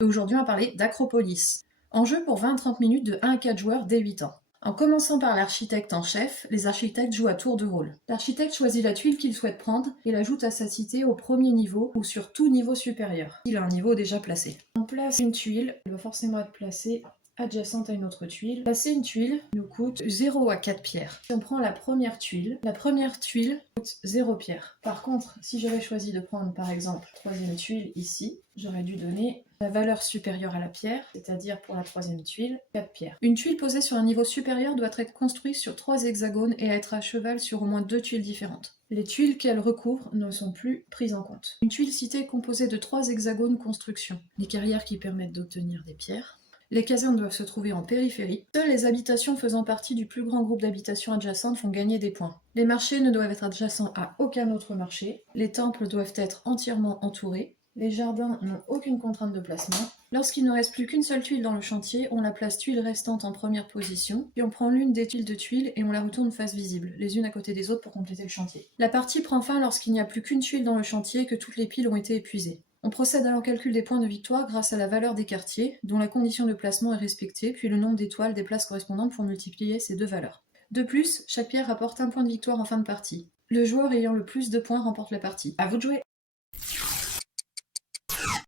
Et aujourd'hui, on va parler d'Acropolis. En jeu pour 20 à 30 minutes de 1 à 4 joueurs dès 8 ans. En commençant par l'architecte en chef, les architectes jouent à tour de rôle. L'architecte choisit la tuile qu'il souhaite prendre et l'ajoute à sa cité au premier niveau ou sur tout niveau supérieur. Il a un niveau déjà placé. On place une tuile, elle va forcément être placée adjacente à une autre tuile. Placer une tuile nous coûte 0 à 4 pierres. Si on prend la première tuile coûte 0 pierre. Par contre, si j'avais choisi de prendre par exemple la troisième tuile ici, j'aurais dû donner la valeur supérieure à la pierre, c'est-à-dire pour la troisième tuile, 4 pierres. Une tuile posée sur un niveau supérieur doit être construite sur 3 hexagones et être à cheval sur au moins 2 tuiles différentes. Les tuiles qu'elle recouvre ne sont plus prises en compte. Une tuile citée est composée de 3 hexagones construction, les carrières qui permettent d'obtenir des pierres. Les casernes doivent se trouver en périphérie. Seules les habitations faisant partie du plus grand groupe d'habitations adjacentes font gagner des points. Les marchés ne doivent être adjacents à aucun autre marché. Les temples doivent être entièrement entourés. Les jardins n'ont aucune contrainte de placement. Lorsqu'il ne reste plus qu'une seule tuile dans le chantier, on la place tuile restante en première position, puis on prend l'une des tuiles de tuiles et on la retourne face visible, les unes à côté des autres pour compléter le chantier. La partie prend fin lorsqu'il n'y a plus qu'une tuile dans le chantier et que toutes les piles ont été épuisées. On procède alors au calcul des points de victoire grâce à la valeur des quartiers, dont la condition de placement est respectée, puis le nombre d'étoiles des places correspondantes pour multiplier ces deux valeurs. De plus, chaque pierre rapporte un point de victoire en fin de partie. Le joueur ayant le plus de points remporte la partie. À vous de jouer!